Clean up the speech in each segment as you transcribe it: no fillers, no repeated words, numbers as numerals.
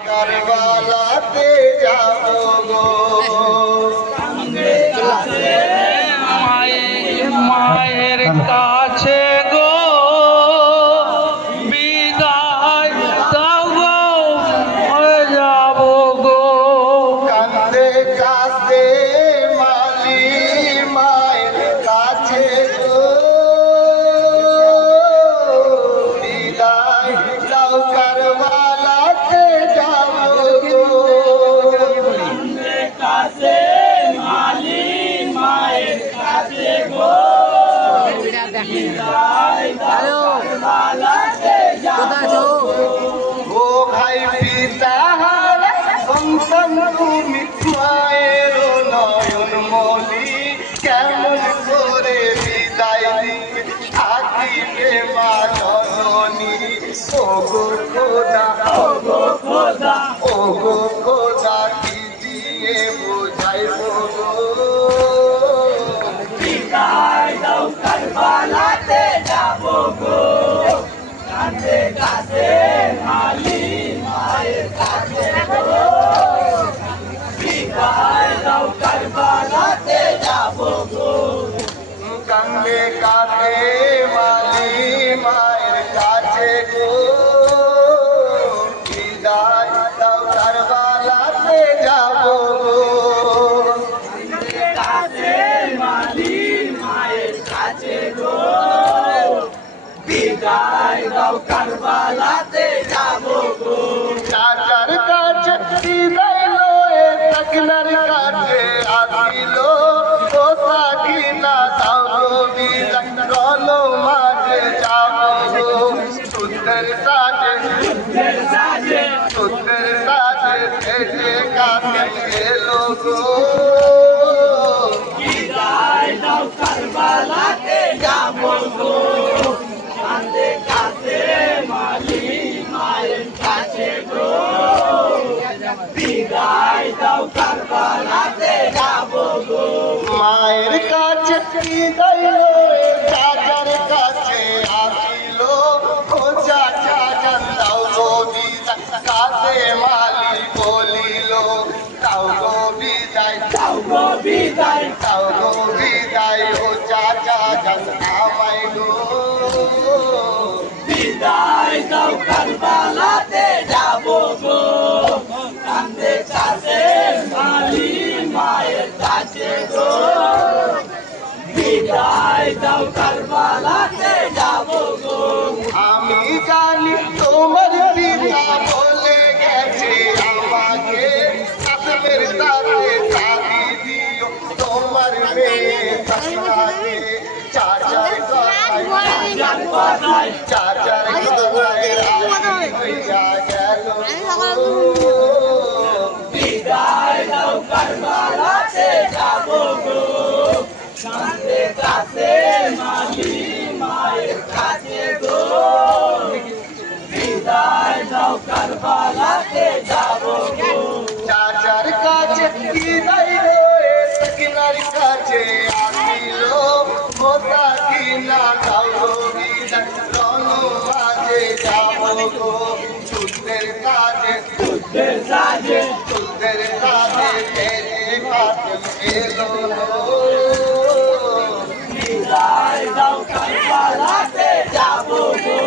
কারবালাতে যাব গো মায়ের কাছে গো বিদায় দাও গো যাব গো কান্দে কাঁদে মালি মায়ের কাছে গো বিদায় দাও কারবালাতে যাব গো কান্দে কাছে মালি মায়ের কাছে গো ও ভাই পিতাহার সন্তান তুমি মায়ের নয়ন মলি কেমন করে বিদায় দিবে থাকিবে মা জননী ও গো খোদা ও গো খোদা ও গো খোদা কি দিয়ে বোঝাইব গো বিদায় দাও কারবালাতে যাব গো কান্দে কাছে মালি মায়ের কাছে গো বিদায় দাও কারবালাতে যাব গো কান্দে কাঁদে মালি মায়ের কাছে গো বিদায় দাও কারবালাতে যাব গো কাছে মালি মায়ের কাছে গো বিদায় দাও কারবালাতে যাব গো চাচার কাছে বিদায় লয়ে তকনার কাছে আসিল ও সাকিনা দাও গো বিদায় রণ মাঝে যাব গো সুন্দর সাজে সুন্দর সাজে সেজে কাছে এলো গো বিদায় দাও কারবালাতে যাব গো কান্দে কাছে মালি মায়ের কাছে গো বিদায় দাও কারবালাতে যাব গো মায়ের কাছে বিদায় লয়ে চাচার কাছে আসিল ও চাচা জান দাও গো বিদায় কাছে মালি বলিল দাও গো বিদায় দাও গো বিদায় দাও গো বিদায় ও চাচা জান আমায় গো বিদায় দাও কারবালাতে যাব গো কান্দে কাছে মালি মায়ের কাছে গো বিদায় দাও কারবালাতে যাব গো আমি জানি তোমার পিতা বলে গেছে আমাকে আসবের সাথে শাদি দিও তোমার মেয়ে সসরাকে চাচার কথায় চাচার কথায় রাজি হইয়া গেল বিদায় দাও কারবালাতে যাব গো কান্দে কাছে মালি মায়ের কাছে গো বিদায় দাও কারবালাতে যাব গো চাচার কাছে বিদায় হয়ে সকিনার কাছে আসিল মোতা কিনা দাও গো বিদায় রণ মাঝে যাব গো সুন্দর কাজে সুন্দর সাজে সুন্দর কাজে তেরে কাছে এলো বিদায় দাও কারবালাতে যাব গো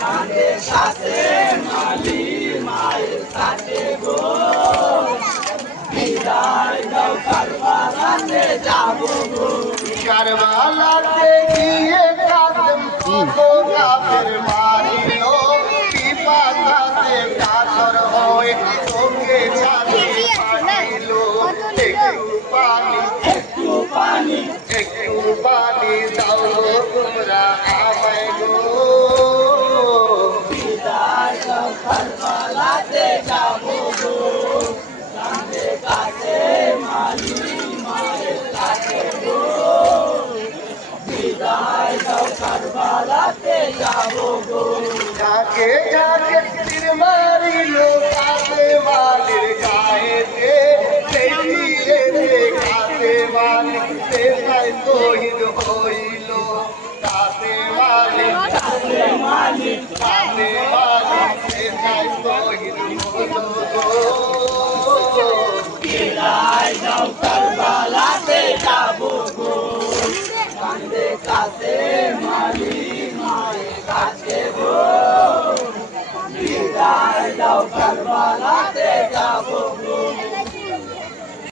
কান্দে কাছে মালি মায়ের কাছে গো বিদায় দাও কারবালাতে যাব গো কারবালাতে গিয়ে কাদম কত কাফের মারিল পিপাসাতে কাতর হয়ে তোকে ছাড়ে পানিল একটু পানি একটু পানি দাও গো তোমরা আমায় গো বিদায় দাও কারবালাতে যাব গো কান্দে কাছে মালি মায়ের কাছে গো বিদায় দাও কারবালাতে যাব গো যাকে যাকে তীর মারিল কাছে মালির গায়েতে সেই তীরেতে কাছে মালিক সে তাই শহীদ হইল কাছে মালিক কাছে মালি কাছে মালিক সে তাই শহীদ হইল বিদায় দাও কারবালাতে যাবো গো